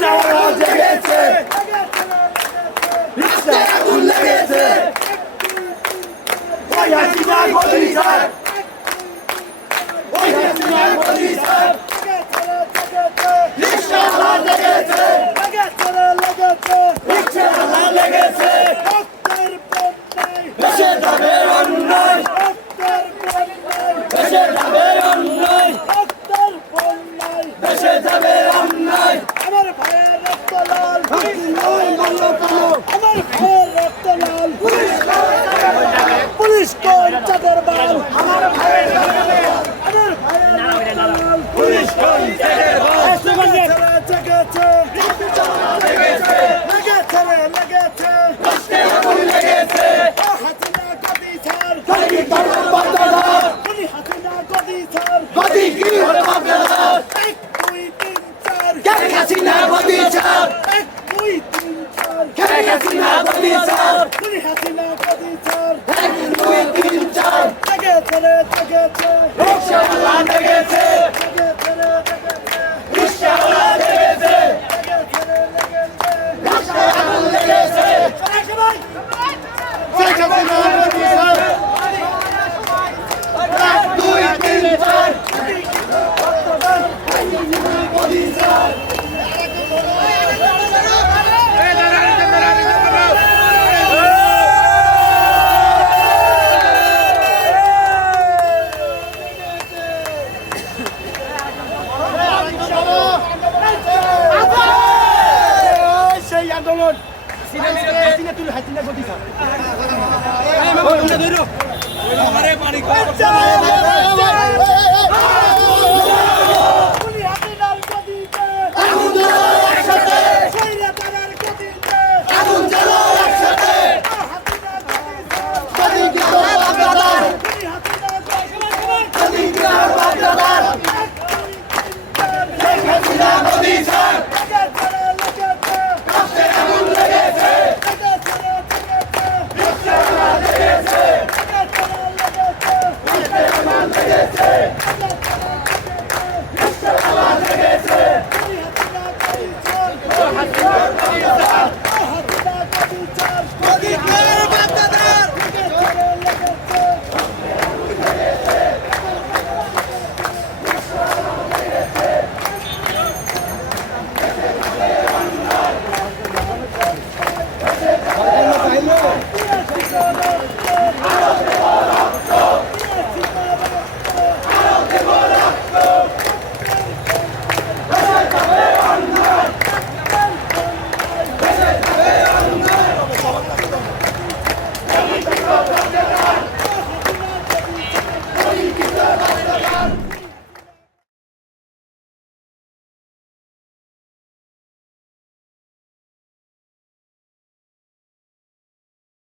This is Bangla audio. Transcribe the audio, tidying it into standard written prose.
রিকশাওয়ালা জেগেছে, রিকশায় আগুন লেগেছে, ওই হাসিনা গদি ছাড়, ওই হাসিনা গদি ছাড়, রিকশাওয়ালা জেগেছে, রিকশাওয়ালা লেগেছে, দেশে যাবে অন্যায়, দেশে যাবে অন্যায়, দেশে যাবে অন্যায়, আমার ভাইয়ের রক্ত লাল, ওই মল্ল কালো, আমার ভাইয়ের রক্ত লাল, পুলিশ কোন চাঁদের বাল, আমার ভাইয়ের রক্ত লাল, আমার ভাইয়ের রক্ত লাল, পুলিশ কোন জেগে বল, জেগেছে, লেগেছে, লেগেছে, দেশে আগুন লেগেছে, হাসিনা গদি ছাড়, গদি কাটার বাগদাদার, হাসিনা গদি ছাড়, গদি কি হলে বাগদাদার, 1, 2, 3, 4, কে হাসিনা গদি ছাড়, 1, 2, 3, 4, কে হাসিনা গদি ছাড়, হাসিনা গদি ছাড়, 1, 2, 3, 4, জেগেছে, রিকশাওয়ালা লেগেছে, রিকশাওয়ালা লেগেছে, রাস্তায় আগুন লেগেছে, শেখ হাসিনা গদি ছাড়, 1, 2, 3, 4, গদি ছাড়, সেই আন্দোলন হাসিনা তুলে হাসিনা গদি ছাড়, আগুন জ্বালাও একসাথে, আগুন জ্বালাও একসাথে, গদি কি হলে বাগদাদার, গদি কি হলে বাগদাদার, শেখ হাসিনা গদি ছাড়, রাস্তায় আগুন লেগেছে, রিকশাওয়ালা লেগেছে, আগুন লেগেছে, রিকশাওয়ালা লেগেছে, হাসিনা গদি ছাড়,